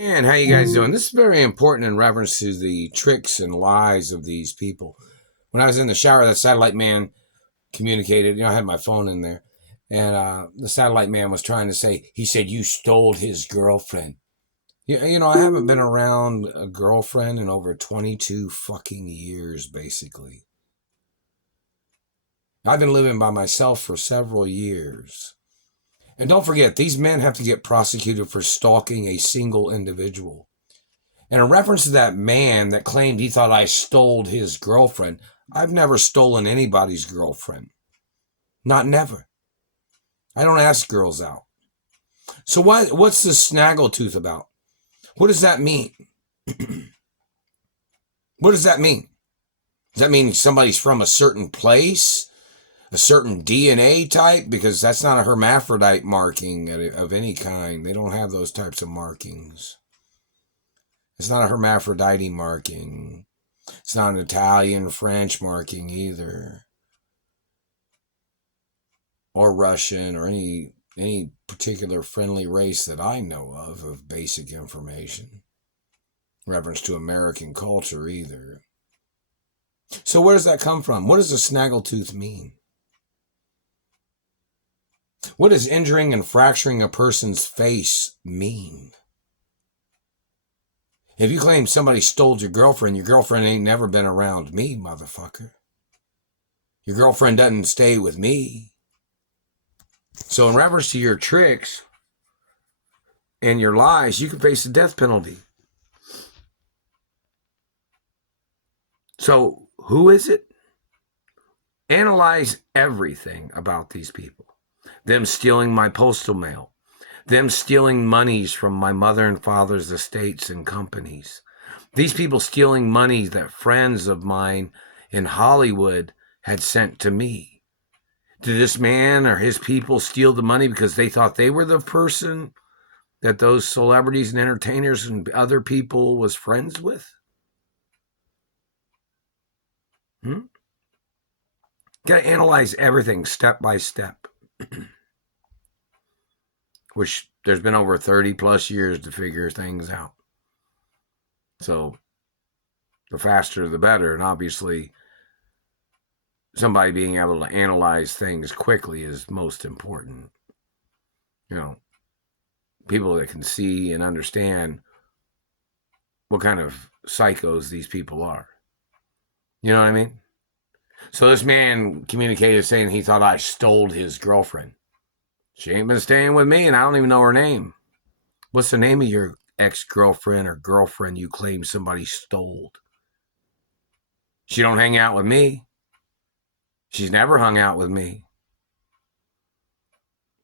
And how you guys doing? This is very important in reference to the tricks and lies of these people. When I was in the shower, that satellite man communicated. I had my phone in there, and the satellite man was trying to say. He said you stole his girlfriend. I haven't been around a girlfriend in over 22 fucking years, basically. I've been living by myself for several years. And don't forget, these men have to get prosecuted for stalking a single individual. And in reference to that man that claimed he thought I stole his girlfriend, I've never stolen anybody's girlfriend. Not never. I don't ask girls out. So what's the snaggletooth about? What does that mean? What does that mean? Does that mean somebody's from a certain place? A certain DNA type? Because that's not a hermaphrodite marking of any kind. They don't have those types of markings. It's not a hermaphrodite marking. It's not an Italian, French marking either. Or Russian, or any particular friendly race that I know of basic information. Reference to American culture either. So where does that come from? What does a snaggletooth mean? What does injuring and fracturing a person's face mean? If you claim somebody stole your girlfriend ain't never been around me, motherfucker. Your girlfriend doesn't stay with me. So in reference to your tricks and your lies, you can face the death penalty. So who is it? Analyze everything about these people. Them stealing my postal mail. Them stealing monies from my mother and father's estates and companies. These people stealing money that friends of mine in Hollywood had sent to me. Did this man or his people steal the money because they thought they were the person that those celebrities and entertainers and other people was friends with? Got to analyze everything step by step. Which there's been over 30 plus years to figure things out. So the faster the better. And obviously somebody being able to analyze things quickly is most important. People that can see and understand what kind of psychos these people are. You know what I mean? So this man communicated saying he thought I stole his girlfriend. She ain't been staying with me, and I don't even know her name. What's the name of your ex-girlfriend or girlfriend you claim somebody stole? She don't hang out with me. She's never hung out with me.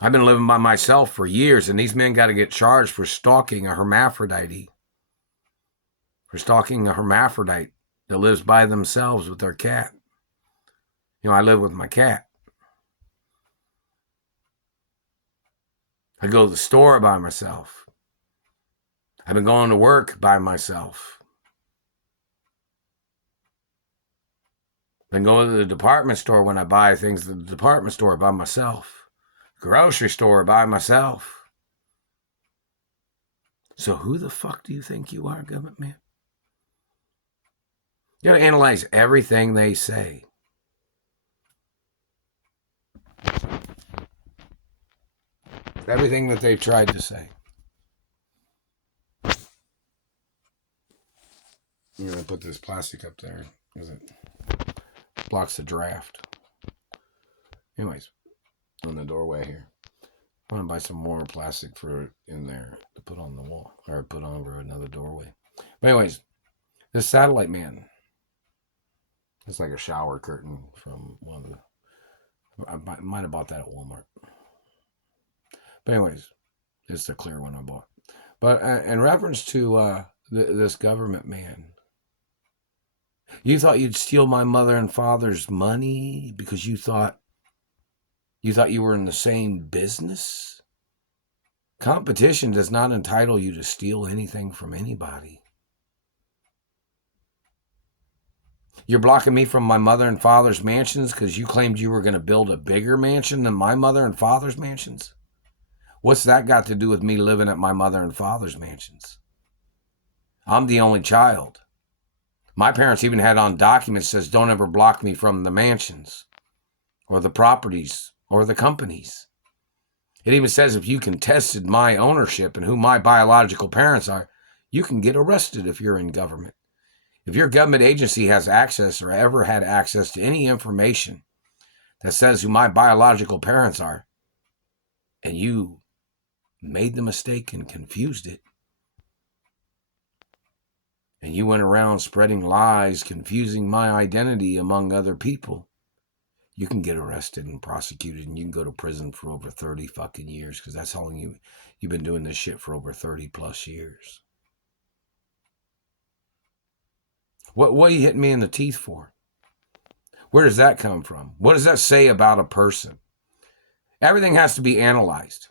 I've been living by myself for years, and these men got to get charged for stalking a hermaphrodite. For stalking a hermaphrodite that lives by themselves with their cat. I live with my cat. I go to the store by myself. I've been going to work by myself. Been going to the department store when I buy things at the department store by myself. Grocery store by myself. So who the fuck do you think you are, government man? You gotta analyze everything they say. Everything that they've tried to say. I'm going to put this plastic up there because it blocks the draft. Anyways, on the doorway here. I want to buy some more plastic for in there to put on the wall or put over another doorway. But anyways, this satellite man. It's like a shower curtain from one of the... I might have bought that at Walmart. But anyways, it's the clear one I bought. But in reference to this government man, you thought you'd steal my mother and father's money because you thought you were in the same business? Competition does not entitle you to steal anything from anybody. You're blocking me from my mother and father's mansions because you claimed you were going to build a bigger mansion than my mother and father's mansions? What's that got to do with me living at my mother and father's mansions? I'm the only child. My parents even had on documents that says don't ever block me from the mansions or the properties or the companies. It even says if you contested my ownership and who my biological parents are, you can get arrested if you're in government. If your government agency has access or ever had access to any information that says who my biological parents are, and you made the mistake and confused it, and you went around spreading lies, confusing my identity among other people, you can get arrested and prosecuted, and you can go to prison for over 30 fucking years, because that's how long you've been doing this shit for over 30 plus years. What are you hitting me in the teeth for? Where does that come from? What does that say about a person? Everything has to be analyzed.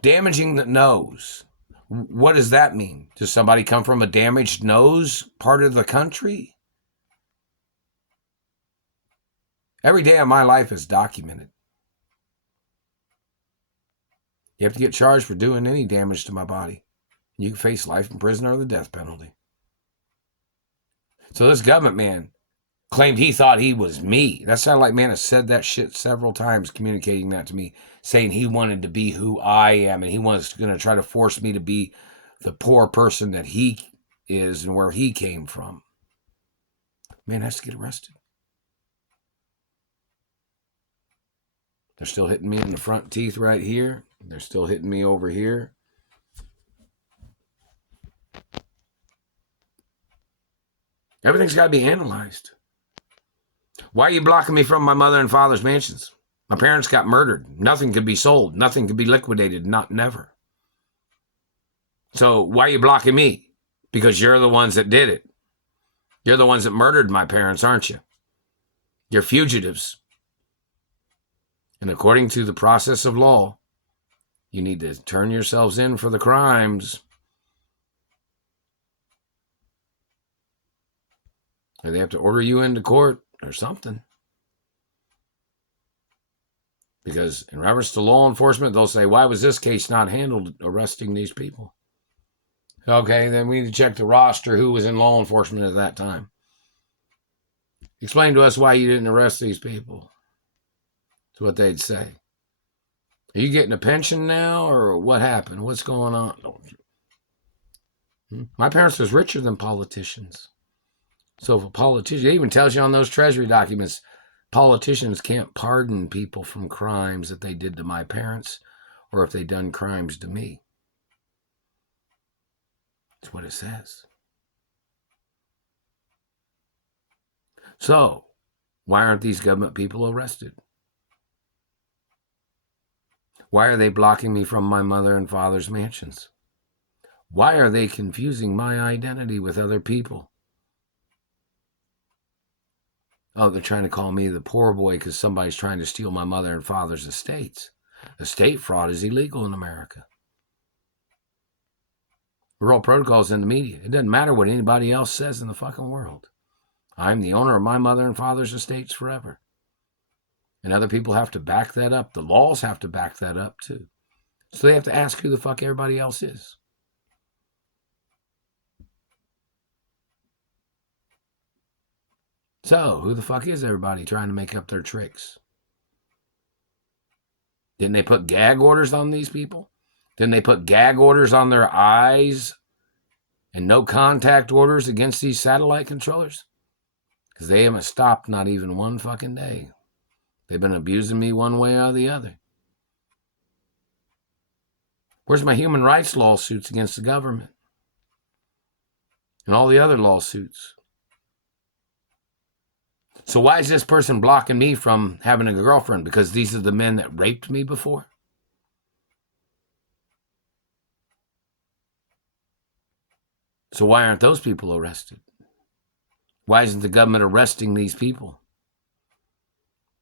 Damaging the nose. What does that mean? Does somebody come from a damaged nose part of the country? Every day of my life is documented. You have to get charged for doing any damage to my body. You can face life in prison or the death penalty. So this government man claimed he thought he was me. That satellite man has said that shit several times, communicating that to me, saying he wanted to be who I am, and he was going to try to force me to be the poor person that he is and where he came from. Man has to get arrested. They're still hitting me in the front teeth right here. They're still hitting me over here. Everything's got to be analyzed. Why are you blocking me from my mother and father's mansions? My parents got murdered. Nothing could be sold. Nothing could be liquidated. Never. So why are you blocking me? Because you're the ones that did it. You're the ones that murdered my parents, aren't you? You're fugitives. And according to the process of law, you need to turn yourselves in for the crimes. Or they have to order you into court or something. Because in reference to law enforcement, they'll say, why was this case not handled arresting these people? Okay, then we need to check the roster who was in law enforcement at that time. Explain to us why you didn't arrest these people. That's what they'd say. Are you getting a pension now, or what happened? What's going on? My parents was richer than politicians. So if a politician, it even tells you on those treasury documents, politicians can't pardon people from crimes that they did to my parents or if they done crimes to me. That's what it says. So, why aren't these government people arrested? Why are they blocking me from my mother and father's mansions? Why are they confusing my identity with other people? Oh, they're trying to call me the poor boy because somebody's trying to steal my mother and father's estates. Estate fraud is illegal in America. Rural protocols in the media. It doesn't matter what anybody else says in the fucking world. I'm the owner of my mother and father's estates forever. And other people have to back that up. The laws have to back that up too. So they have to ask who the fuck everybody else is. So, who the fuck is everybody trying to make up their tricks? Didn't they put gag orders on these people? Didn't they put gag orders on their eyes and no contact orders against these satellite controllers? Because they haven't stopped not even one fucking day. They've been abusing me one way or the other. Where's my human rights lawsuits against the government? And all the other lawsuits? So why is this person blocking me from having a girlfriend? Because these are the men that raped me before? So why aren't those people arrested? Why isn't the government arresting these people?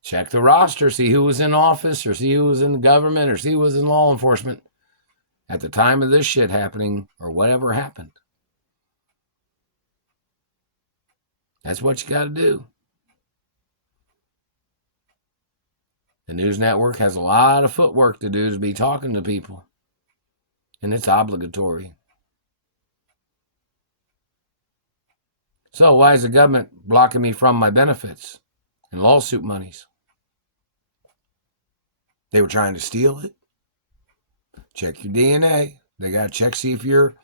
Check the roster, see who was in office, or see who was in the government, or see who was in law enforcement at the time of this shit happening, or whatever happened. That's what you got to do. The news network has a lot of footwork to do to be talking to people. And it's obligatory. So why is the government blocking me from my benefits and lawsuit monies? They were trying to steal it. Check your DNA. They got to check, see if your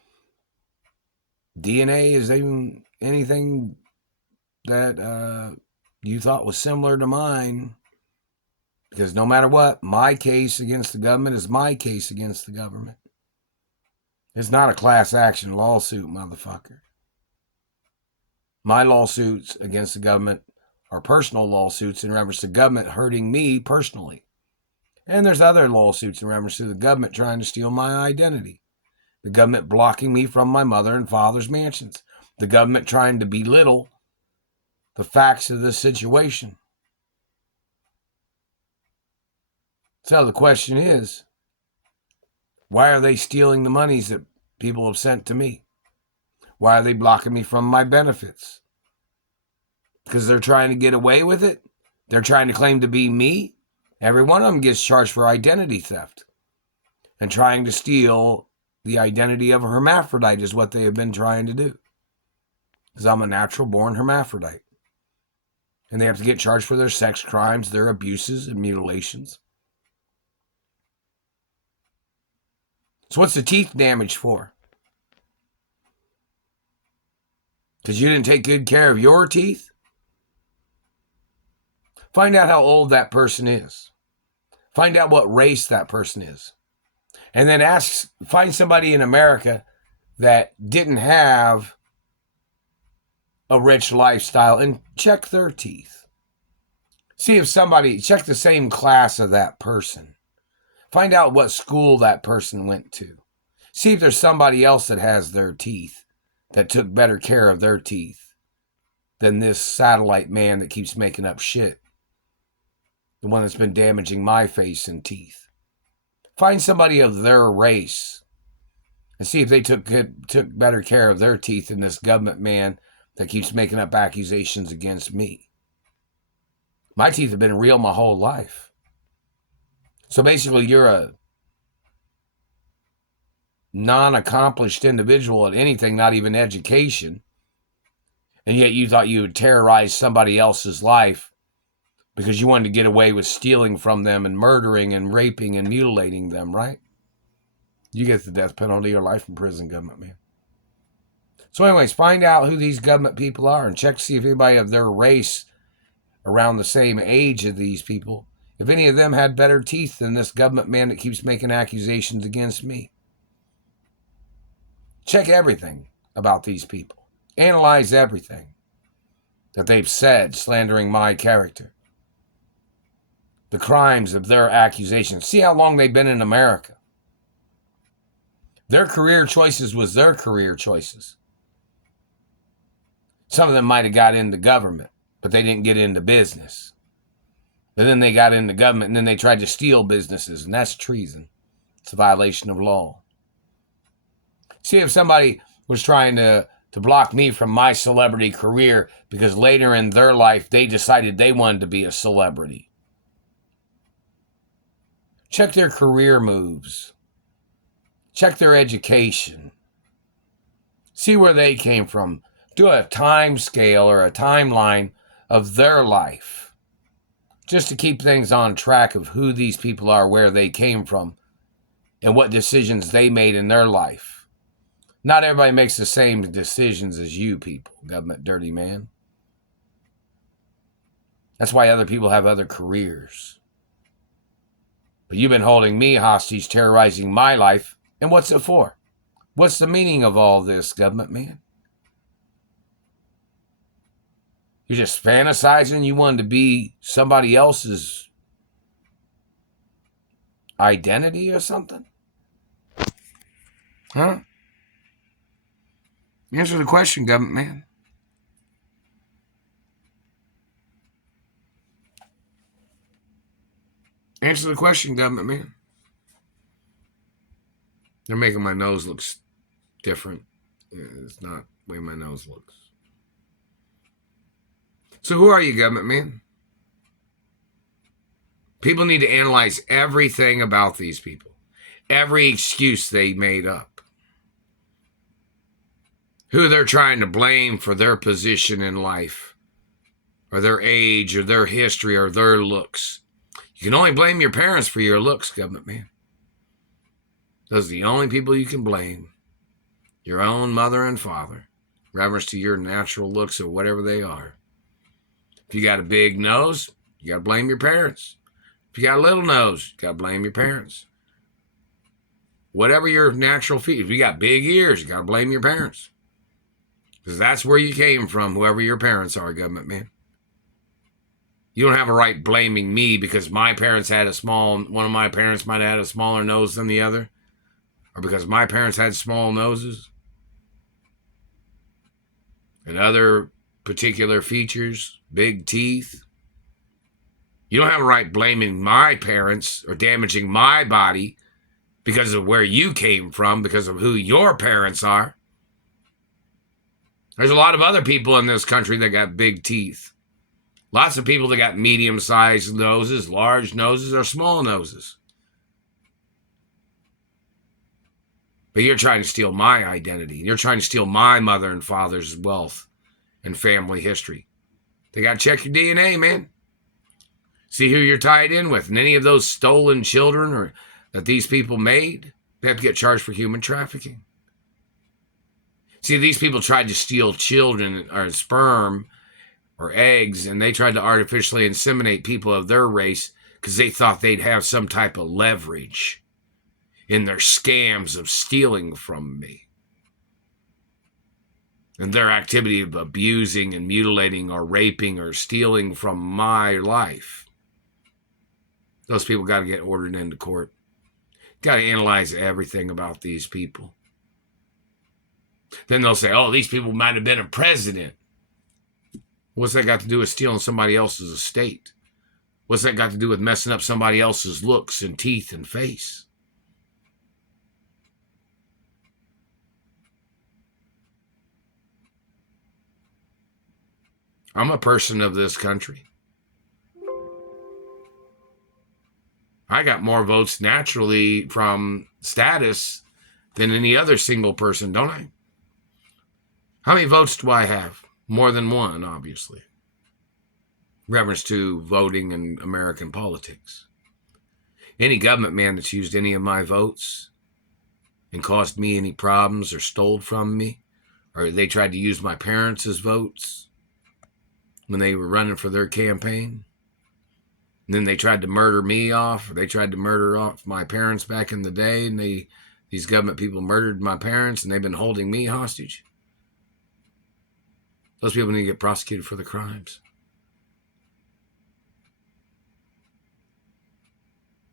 DNA is even anything that you thought was similar to mine. Because no matter what, my case against the government is my case against the government. It's not a class action lawsuit, motherfucker. My lawsuits against the government are personal lawsuits in reference to government hurting me personally. And there's other lawsuits in reference to the government trying to steal my identity. The government blocking me from my mother and father's mansions. The government trying to belittle the facts of this situation. So the question is, why are they stealing the monies that people have sent to me? Why are they blocking me from my benefits? Because they're trying to get away with it? They're trying to claim to be me? Every one of them gets charged for identity theft. And trying to steal the identity of a hermaphrodite is what they have been trying to do. Because I'm a natural-born hermaphrodite. And they have to get charged for their sex crimes, their abuses, and mutilations. So what's the teeth damage for? Because you didn't take good care of your teeth? Find out how old that person is. Find out what race that person is. And then find somebody in America that didn't have a rich lifestyle and check their teeth. See if check the same class of that person. Find out what school that person went to. See if there's somebody else that has their teeth that took better care of their teeth than this satellite man that keeps making up shit. The one that's been damaging my face and teeth. Find somebody of their race and see if they took better care of their teeth than this government man that keeps making up accusations against me. My teeth have been real my whole life. So basically, you're a non-accomplished individual at anything, not even education, and yet you thought you would terrorize somebody else's life because you wanted to get away with stealing from them and murdering and raping and mutilating them, right? You get the death penalty or life in prison, government man. So anyways, find out who these government people are and check to see if anybody of their race around the same age of these people, if any of them had better teeth than this government man that keeps making accusations against me. Check everything about these people. Analyze everything that they've said, slandering my character. The crimes of their accusations. See how long they've been in America. Their career choices was their career choices. Some of them might have got into government, but they didn't get into business. But then they got into government, and then they tried to steal businesses, and that's treason. It's a violation of law. See if somebody was trying to block me from my celebrity career because later in their life, they decided they wanted to be a celebrity. Check their career moves. Check their education. See where they came from. Do a time scale or a timeline of their life. Just to keep things on track of who these people are, where they came from, and what decisions they made in their life. Not everybody makes the same decisions as you people, government dirty man. That's why other people have other careers. But you've been holding me hostage, terrorizing my life. And what's it for? What's the meaning of all this, government man? You're just fantasizing you wanted to be somebody else's identity or something? Huh? Answer the question, government man. Answer the question, government man. They're making my nose look different. It's not the way my nose looks. So who are you, government man? People need to analyze everything about these people. Every excuse they made up. who they're trying to blame for their position in life, or their age, or their history, or their looks. You can only blame your parents for your looks, government man. Those are the only people you can blame. Your own mother and father, in reference to your natural looks or whatever they are. If you got a big nose, you got to blame your parents. If you got a little nose, you got to blame your parents. Whatever your natural features. If you got big ears, you got to blame your parents. Because that's where you came from, whoever your parents are, government man. You don't have a right blaming me because my parents had one of my parents might have had a smaller nose than the other. Or because my parents had small noses. And other particular features, big teeth. You don't have a right blaming my parents or damaging my body because of where you came from, because of who your parents are. There's a lot of other people in this country that got big teeth. Lots of people that got medium-sized noses, large noses, or small noses. But you're trying to steal my identity. You're trying to steal my mother and father's wealth and family history. They got to check your DNA, man. See who you're tied in with. And any of those stolen children or that these people made, they have to get charged for human trafficking. See, these people tried to steal children or sperm or eggs, and they tried to artificially inseminate people of their race because they thought they'd have some type of leverage in their scams of stealing from me. And their activity of abusing and mutilating or raping or stealing from my life. Those people got to get ordered into court. Got to analyze everything about these people. Then they'll say, oh, these people might have been a president. What's that got to do with stealing somebody else's estate? What's that got to do with messing up somebody else's looks and teeth and face? I'm a person of this country. I got more votes naturally from status than any other single person, don't I? How many votes do I have? More than one, obviously. Reference to voting in American politics. Any government man that's used any of my votes and caused me any problems or stole from me, or they tried to use my parents' as votes when they were running for their campaign, and then they tried to murder me off, or they tried to murder off my parents back in the day, and these government people murdered my parents, and they've been holding me hostage. Those people need to get prosecuted for the crimes.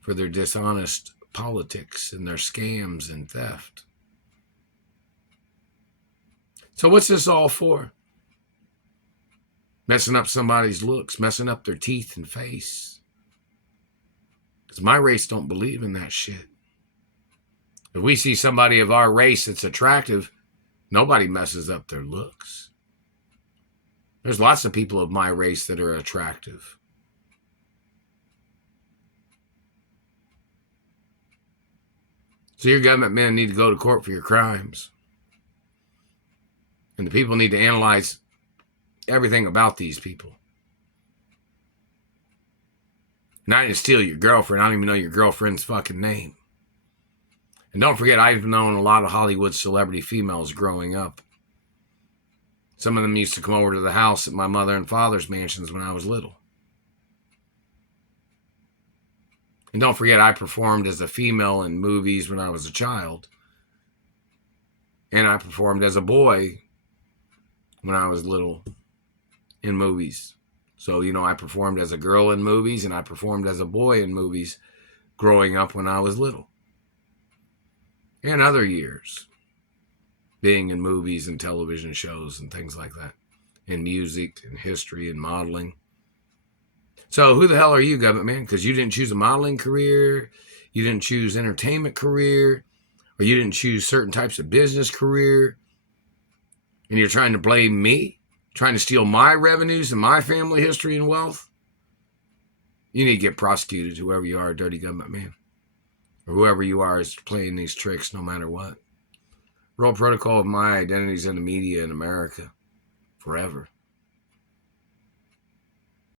For their dishonest politics and their scams and theft. So what's this all for? Messing up somebody's looks, messing up their teeth and face. Because my race don't believe in that shit. If we see somebody of our race that's attractive, nobody messes up their looks. There's lots of people of my race that are attractive. So your government men need to go to court for your crimes. And the people need to analyze everything about these people. And I didn't steal your girlfriend. I don't even know your girlfriend's fucking name. And don't forget, I've known a lot of Hollywood celebrity females growing up. Some of them used to come over to the house at my mother and father's mansions when I was little. And don't forget, I performed as a female in movies when I was a child. And I performed as a boy when I was little in movies. So, I performed as a girl in movies and I performed as a boy in movies growing up when I was little. And other years, being in movies and television shows and things like that. And music and history and modeling. So who the hell are you, government man? Because you didn't choose a modeling career, you didn't choose entertainment career, or you didn't choose certain types of business career, and you're trying to blame me, trying to steal my revenues and my family history and wealth. You need to get prosecuted, whoever you are, dirty government man. Or whoever you are is playing these tricks no matter what. Role protocol of my identities in the media in America forever.